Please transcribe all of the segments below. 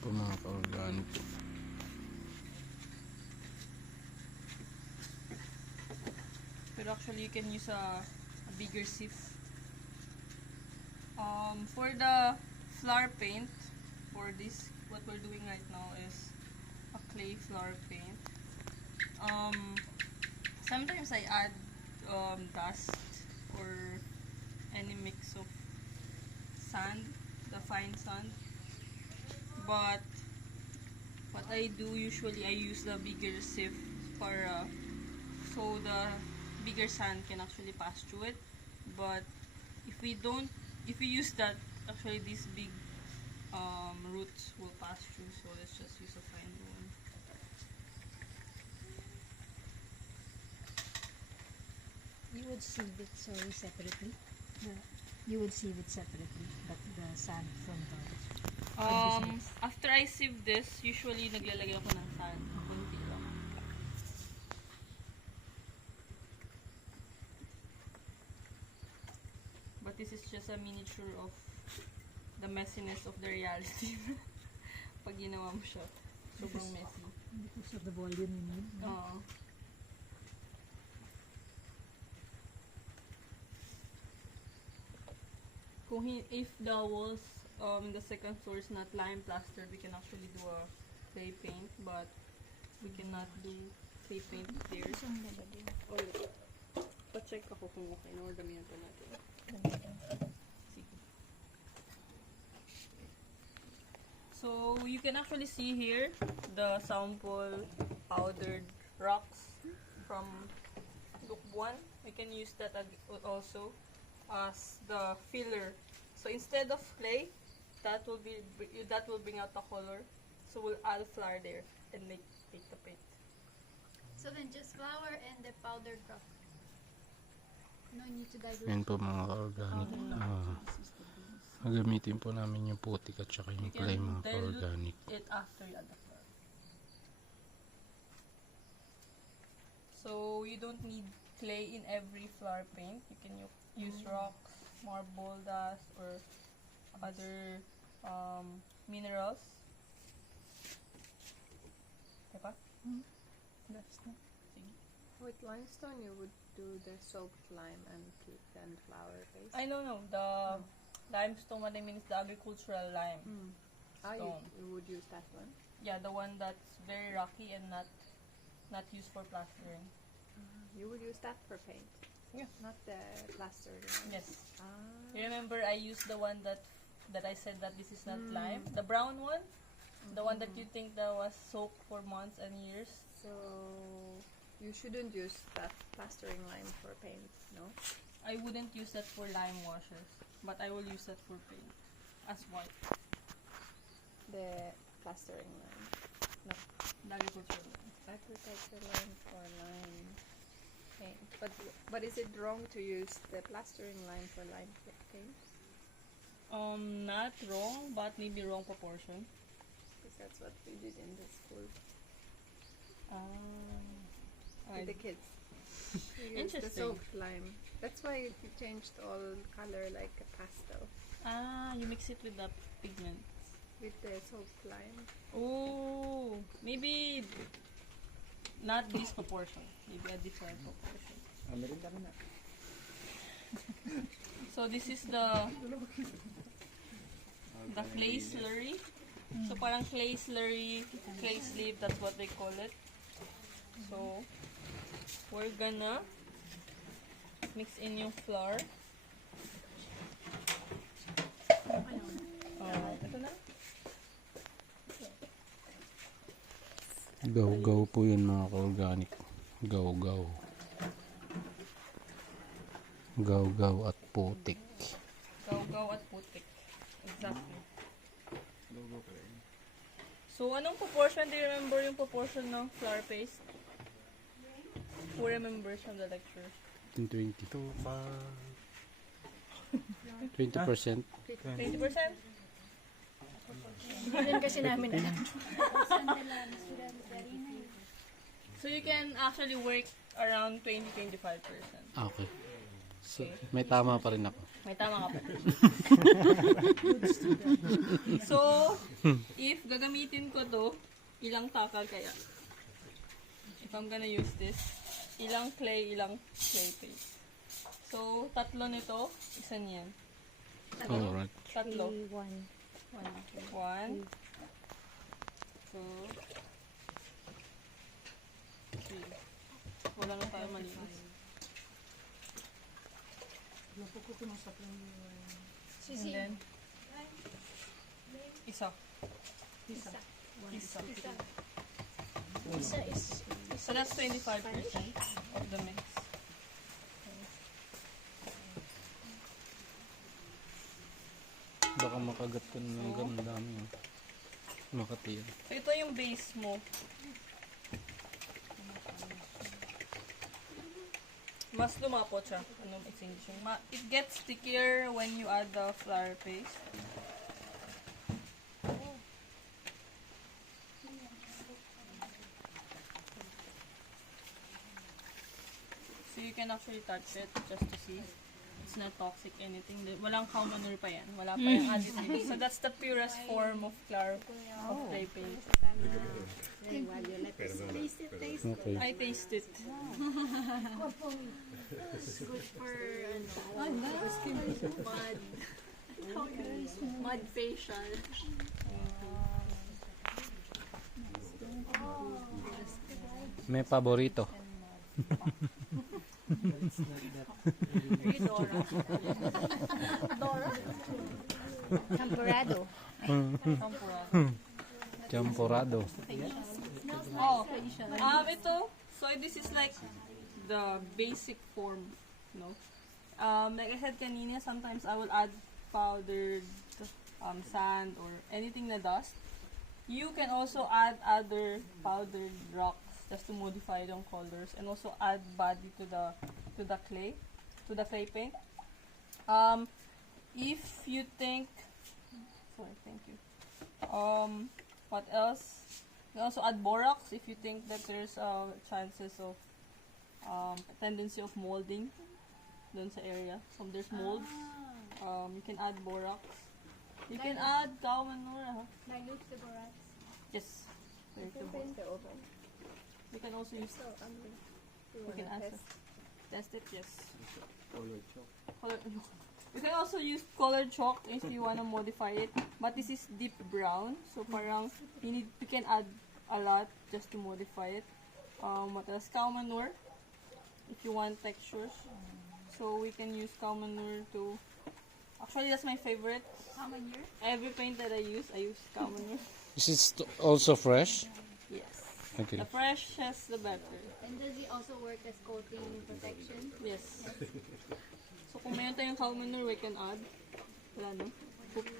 po mga ka-organic. But actually, you can use a, a bigger sieve. Um, for the flour paint, for this, what we're doing right now is a clay flour paint. Um, sometimes I add um, dust or any mix of sand, the fine sand. But what I do usually, I use the bigger sieve for uh, so the bigger sand can actually pass through it. But if we don't if we use that actually these big um, roots will pass through. So let's just use a fine one. You would sieve it sorry separately. You would sieve it separately, but the sand from the um, after I sieve this usually naglalagay ako ng sand kunti lang but this is just a miniature of the messiness of the reality pag ginawa mo siya sobrang messy because of the volume you need. no? Oo. Kung if the walls um the second floor is not lime plaster, we can actually do a clay paint, but we cannot do clay paint there. Or pa-check ako kung okay na or damihan pa natin. So you can actually see here the sample powdered rocks from one. We can use that also as the filler. So instead of clay, that will be that will bring out the color. So we'll add flour there and make make the paint. So then just flour and the powdered rock. No need to dilute. Yan po mga ka-organic. Ah, gagamitin po namin yung putik at saka yung clay mga ka-organic. it after you add the flour. So you don't need clay in every flour paint. You can use rocks, marble dust, or other um, minerals. Diba? That's not. Sige. With limestone, you would do the soaked lime and and flour paste. I don't know. The limestone, what I mean is the agricultural lime. Mm. Ah, you, Stone. you would use that one. Yeah, the one that's very rocky and not not used for plastering. You would use that for paint. Yeah. Not the plaster. one. Yes. Ah. Remember I used the one that that I said that this is not Mm. lime? The brown one? The one that you think that was soaked for months and years? So you shouldn't use that plastering lime for paint, no? I wouldn't use that for lime washes, but I will use that for paint as white. The plastering lime. The agricultural lime. Agriculture lime for lime paint. But but is it wrong to use the plastering lime for lime paint? Um, not wrong, but maybe wrong proportion. Because that's what we did in the school Um, with the kids. We used the Interesting. soaked lime. That's why it changed all color like a pastel ah, you mix it with the pigment. with the soaked lime. Oh, maybe not this proportion. Maybe a different proportion. so this is the the clay slurry. So parang clay slurry, clay sleeve, that's what they call it. So we're gonna mix in yung flour. Oh, ito na. Gaw-gaw po yun mga ka-organic. Gaw-gaw. Gaw-gaw at putik. Gaw-gaw at putik. Exactly. So, anong proportion? Do you remember yung proportion ng flour paste? Who remembers from the lecture? 20. 20%. 20%? Hindi kasi namin alam. So, you can actually work around 20-25%. Okay. Okay. May tama pa rin ako. May tama ka pa. so, if gagamitin ko to, ilang takal kaya? If I'm gonna use this, ilang clay, ilang clay paste. So, tatlo nito, isa niyan. Alright. Tatlo. One. One, two, three. Wala na tayo malinis. And then, isa. Isa. Isa. Isa is So that's 25% of the mix. Baka makagat ka ng ganun dami. oh. Makatiyan. Ito yung base mo. Mas lumapot siya. Anong extinguishing? Ma it gets stickier when you add the flour paste. So you can actually touch it just to see. It's not toxic anything. Walang cow manure pa yan. Wala pa yung additive. So that's the purest form of flour of clay paste. Okay. I taste it. Good for ano, mud. Mud facial. May paborito. Camporado. Champorado. Oh, um, ito, so this is like the basic form, no? Um, like I said kanina, sometimes I will add powdered um, sand or anything na dust. You can also add other powdered rocks just to modify the colors and also add body to the to the clay, to the clay paint. Um, if you think, sorry, thank you. Um, what else? You also add borax if you think that there's uh, chances of um, tendency of molding dun sa area. So there's molds. Um, you can add borax. You can add cow manure. huh? Dilute the borax. Yes. Very good. You can also use. You can add. Test it. Yes. Color. no. You can also use colored chalk if you wanna modify it. But this is deep brown, so parang you need you can add a lot just to modify it. Um, what else? Cow manure if you want textures. So we can use cow manure to. Actually, that's my favorite. Cow manure. Every paint that I use, I use cow manure. Is it also fresh? Yes. Okay. The freshest, the better. And does it also work as coating protection? Yes. So kung mayroon tayong cow manure, we can add. Wala no? Oops.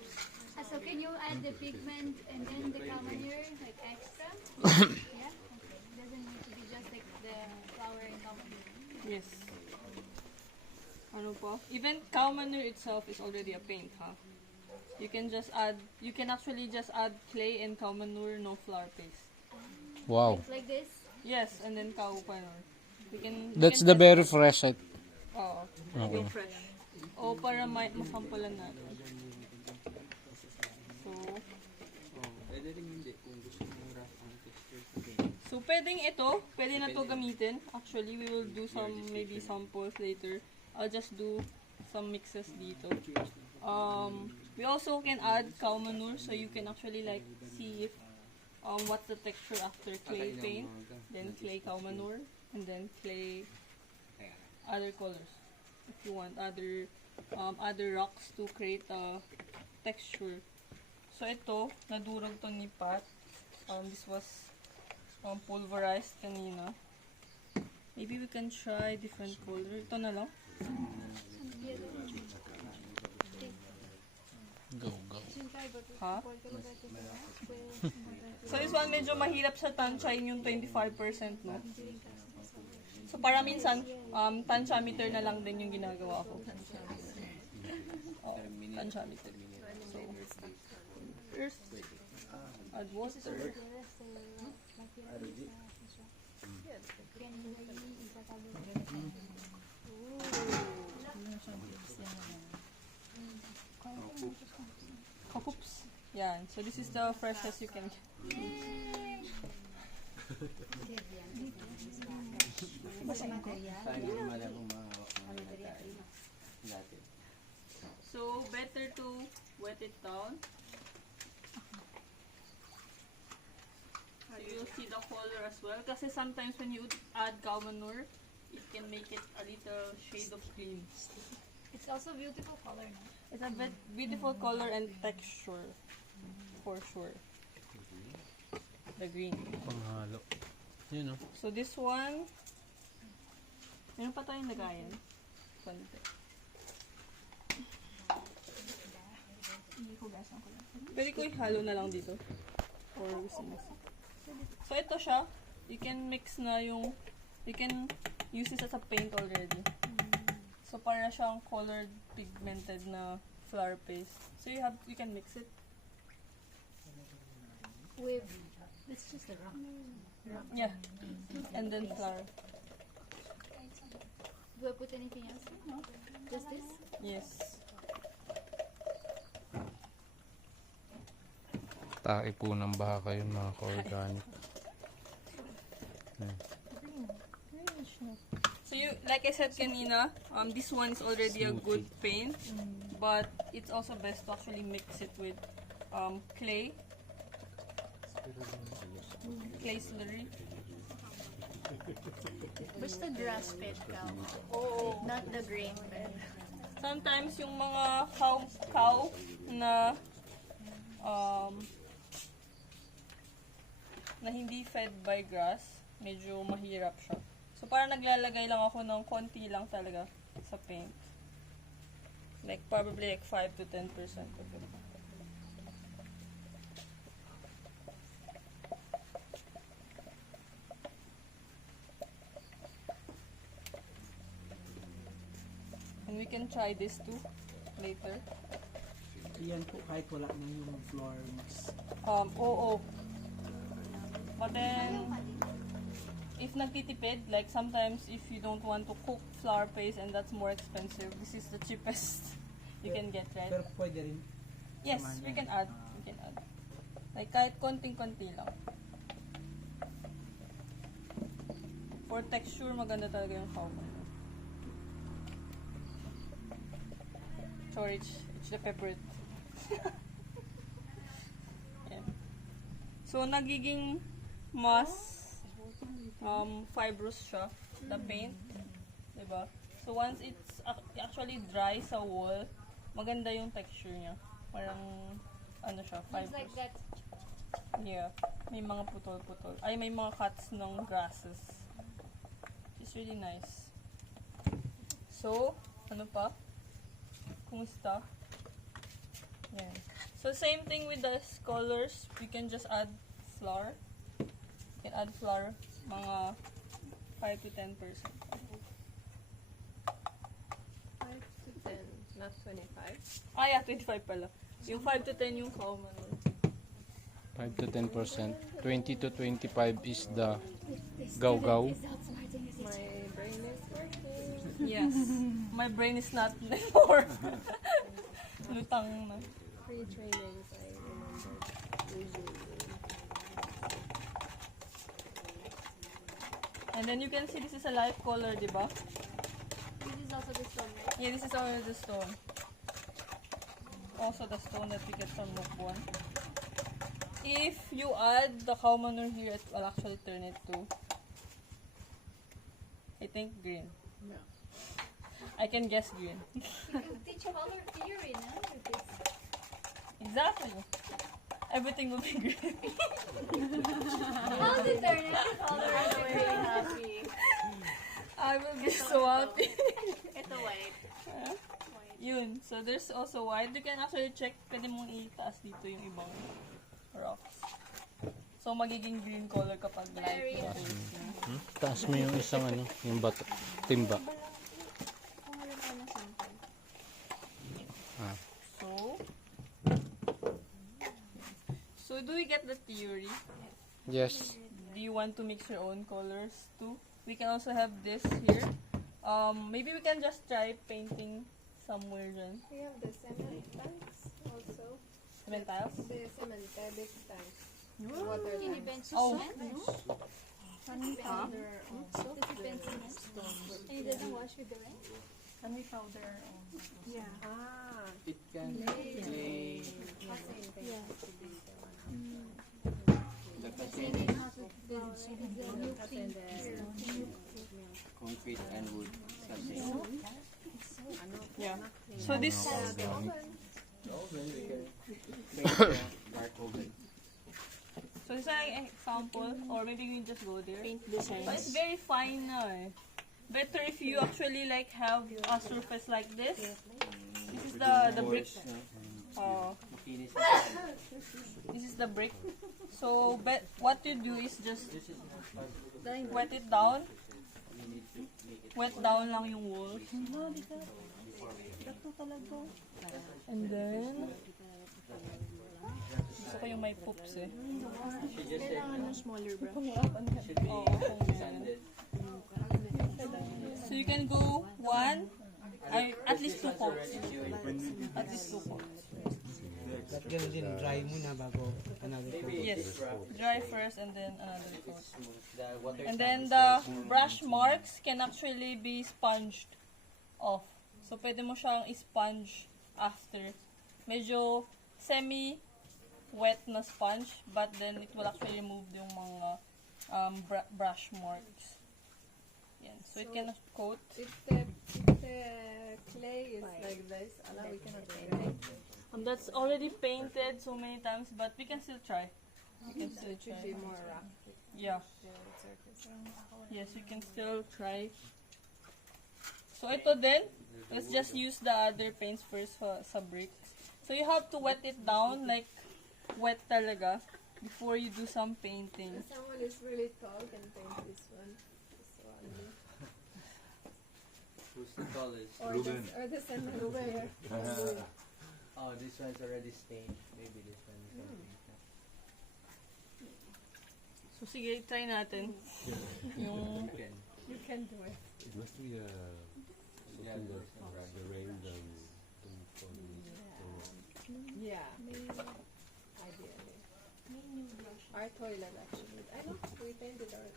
Ah, so can you add the pigment and then the cow manure like extra? yeah. Okay. Doesn't need to be just like the flour and cow manure. Yes. Ano po? Even cow manure itself is already a paint, ha? You can just add, you can actually just add clay and cow manure, no flour paste. Wow. Like this. Yes, and then cow manure. We can, we That's can the test very fresh. I- Oo. Okay. O para may masampulan natin. So, So, pwedeng ito, pwede na to gamitin. Actually, we will do some, maybe samples later. I'll just do some mixes dito. Um, we also can add cow manure so you can actually like see if um, what's the texture after clay paint, then clay cow manure, and then clay other colors. If you want other um, other rocks to create a texture. So ito, nadurog to ni Pat. Um, this was um, pulverized kanina. Maybe we can try different color. Ito na lang. Go, go. Ha? So this one medyo mahirap sa tansyahin yung 25%, no? So para minsan, um, tansyameter na lang din yung ginagawa ko. Oh, tansyameter. So, first, add water. Oops. Yan. So this is the freshest you can get. So better to wet it down. So you'll see the color as well. Kasi sometimes when you add cow manure, it can make it a little shade of green. It's also beautiful color. No? It's a bit beautiful color and texture. For sure. The green. Panghalo. Yun o. So this one, meron pa tayong lagayan. Konti. Pwede ko ihalo na lang dito. Or mo. So ito siya. You can mix na yung, you can use this as a paint already. So para siyang colored pigmented na flower paste. So you have, you can mix it. With It's just a rock. Yeah. And then flour. do I put anything else? No. Just this. Yes. Tae po ng baka yun mga ka-organic. So you, like I said kanina, um, this one is already a good paint, but it's also best to actually mix it with um, clay, clay slurry. Basta grass fed cow. Oo. Not the grain fed. Sometimes yung mga cow, cow na um, na hindi fed by grass, medyo mahirap siya. Parang naglalagay lang ako ng konti lang talaga sa paint. Like, probably like 5 to 10% of it. And we can try this too later. Yan po kahit wala na yung floor mix. Um, oo. But then, if nagtitipid, like sometimes if you don't want to cook flour paste and that's more expensive, this is the cheapest you can get, right? Pero pwede rin. Yes, naman we yan. can add. We can add. Like kahit konting-konti lang. For texture, maganda talaga yung manure. Sorry, it's, it's the pepper. Yan. So, nagiging mas um, fibrous siya, the paint. Diba? So, once it's ac- actually dry sa wall, maganda yung texture niya. Parang, ano siya, It's fibrous. like that. Yeah. May mga putol-putol. Ay, may mga cuts ng grasses. It's really nice. So, ano pa? Kumusta? Yan. So, same thing with the colors. We can just add flour. You can add flour. Mga 5 to 10 percent. 5 to 10, not 25. Ah, yeah, 25 pala. Yung 5 to 10 yung manure. 5 to 10%. 20 to 25 is the gaw-gaw. My brain is working. Yes. My brain is not anymore. Lutang na. Pre-trainings, I remember usually. And then you can see this is a light color, di ba? This is also the stone, right? Yeah, this is always the stone. Also the stone that we get from Mukbon. If you add the cow manure here, it will actually turn it to, I think, green. No. I can guess green. You can teach color theory, no? With this. Exactly. Everything will be green. How does it turn into color? I'm very happy. I will be so happy. Ito white. Yun. So, there's also white. You can actually check. Pwede mong itaas dito yung ibang rocks. So, magiging green color kapag light Very niya. Hmm? Taas mo yung isang ano, yung bato, timba. The theory? yes. Do you want to mix your own colors too? We can also have this here. Um, maybe we can just try painting somewhere dyan. We have the cement tanks also. Cement tiles? The cement uh, big tanks. It Water tanks. depends Oh. on Huh? Does it depends on And it doesn't wash with the rain? Can we powder? Yeah. Ah, It can clay, Yeah. the Kasi container, not with the with the concrete and wood, something. Yeah. So this, Oven, we can paint the dark oven. so this is an example, or maybe we just go there. Paint But it's very fine na eh. Better if you actually like have a surface like this. This is the the brick. Boards, Makinis. this is the brick. So, what you do is just wet it down. Wet down lang yung walls. And then, gusto ko yung may poops eh. Kailangan ng smaller brush. Oo, kung meron. So you can go one, ay, at least two coats. At least two coats. But ganun din, dry muna bago another coat. Yes. Dry first and then another coat. The water And then the brush marks can actually be sponged off. So pwede mo siyang sponge after. Medyo semi-wet na sponge, but then it will actually remove yung mga um, br- brush marks. Yan. So, it can coat. if the, if the clay is like this, Allah, we cannot paint it. Um, that's already painted so many times, but we can still try. We can still it should try. be more rough. Yeah. Yes, you can still try. So ito din, let's just use the other paints first for, sa bricks. So you have to wet it down, like wet talaga, before you do some painting. If someone is really tall can paint this one. This one. Who's the tallest? Or the, or the cement over here. Oh, this one's already stained. Maybe this one is Hmm. already So sige, try natin. Yung, You can. You can do it. It must be uh, Yeah, something there's that no uh, right. the rain um, don't fall in. Yeah. Ideally. Our toilet actually. I don't know we painted our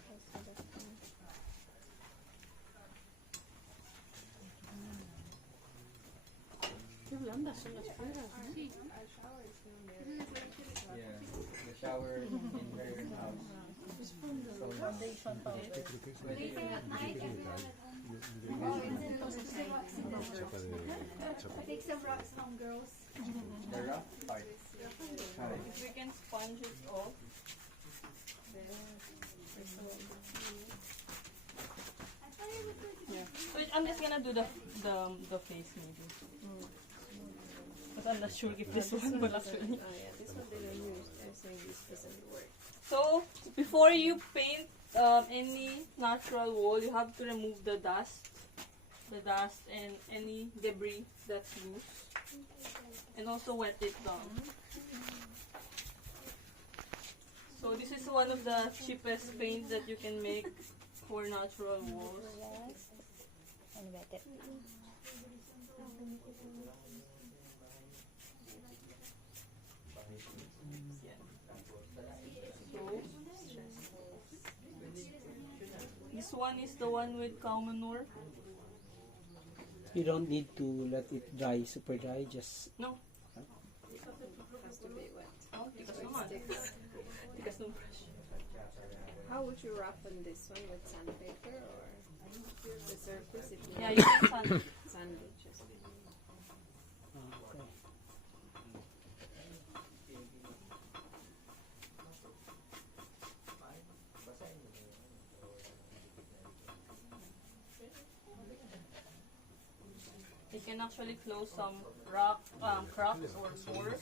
Grandas son las ¿no? Sí. Yeah, the shower in her house. From the foundation. Take some rocks home, girls. The rock part. If we can sponge it off. Yeah. Wait, I'm just gonna do the the, the face maybe. Mm. But I'm not sure if this one will actually. Oh yeah, this one didn't use. They're saying this doesn't work. So, before you paint um, any natural wall, you have to remove the dust, the dust and any debris that's loose, and also wet it down. So this is one of the cheapest paints that you can make for natural walls. And wet it. One is the one with cow manure. You don't need to let it dry, super dry, just No, has to be wet. oh, tikas naman. Tikas ng brush. How would you roughen this one with sandpaper or the surface if you Yeah, you can sand sandwich? Can actually close some rock, um, cracks or pores.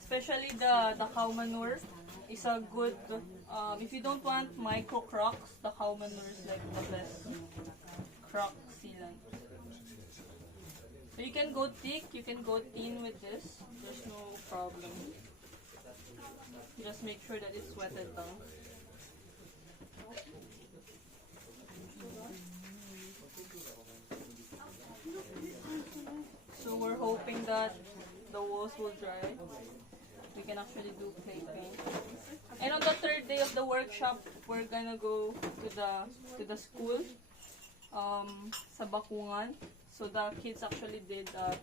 Especially the the cow manure is a good. Um, if you don't want micro crocs, the cow manure is like the best crack sealant. So you can go thick, you can go thin with this. There's no problem. Just make sure that it's wetted down. So we're hoping that the walls will dry. We can actually do clay paint. And on the third day of the workshop, we're gonna go to the to the school, um, sa Bakungan. So the kids actually did uh,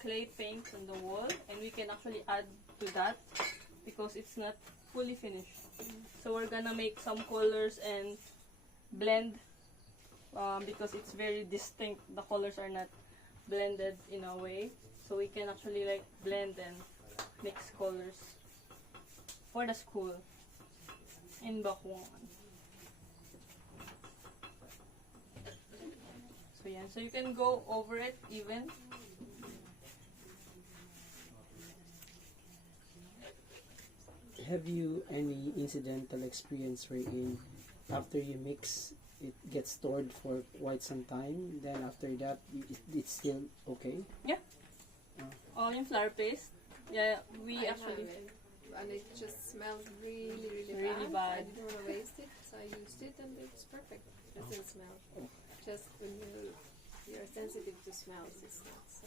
clay paint on the wall, and we can actually add to that because it's not fully finished. So we're gonna make some colors and blend um, because it's very distinct. The colors are not blended in a way, so we can actually like blend and mix colors for the school in Bakuan. So yeah, so you can go over it even. Have you any incidental experience wherein after you mix, it gets stored for quite some time, then after that, it, it's still okay? Yeah. Oh, yung flower paste. Yeah, we I actually. it, and it just smells really, really, Really bad. I didn't want to waste it, so I used it, and it's perfect. It Doesn't oh. smell. Oh. Just when you you're sensitive to smells, it's not so.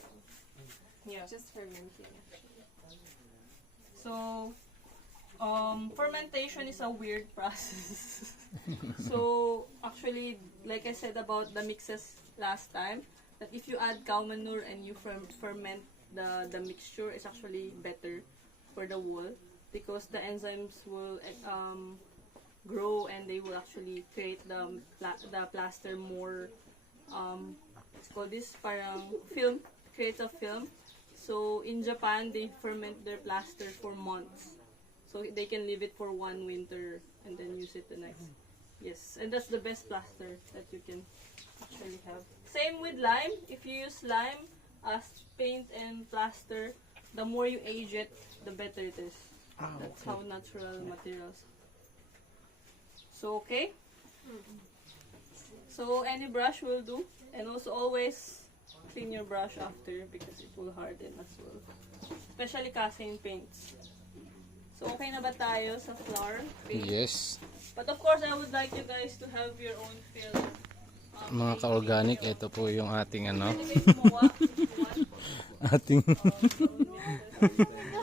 Yeah. Just fermenting actually. So, um, fermentation is a weird process. so, actually, like I said about the mixes last time, that if you add cow manure and you fer- ferment the, the mixture, it's actually better for the wool because the enzymes will um, grow and they will actually create the, pla- the plaster more, um, it's called this parang film, creates a film. So in Japan, they ferment their plaster for months. So they can leave it for one winter and then use it the next. Yes, and that's the best plaster that you can actually have. Same with lime. If you use lime as paint and plaster, the more you age it, the better it is. That's how natural materials. So okay. So any brush will do, and also always clean your brush after because it will harden as well. Especially kasi in paints. So okay na ba tayo sa flower paint? Yes. But of course, I would like you guys to have your own fill. Um, Mga ka-organic, ito po yung ating ano. Ating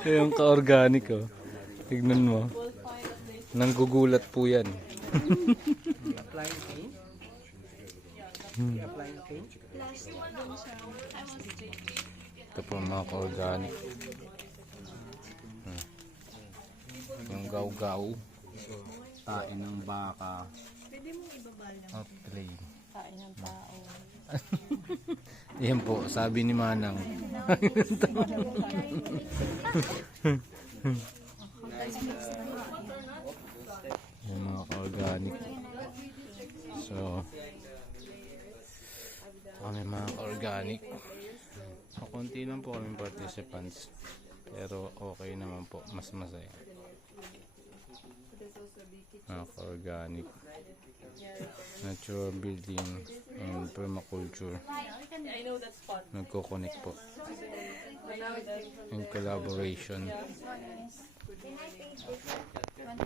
ito yung ka-organic oh. Tignan mo. Nanggugulat po yan. Applying paint? Applying paint? Ito po mga ka-organic. Hmm. Yung gaw-gaw. Tain ng baka. At clay. Kain ng tao. Yan po, sabi ni Manang. yung mga ka-organic. So, kami mga ka-organic. Kakunti lang po kaming participants. Pero okay naman po, mas masaya. Mga ka-organic. Natural building and permaculture. Nagko-connect po. In collaboration.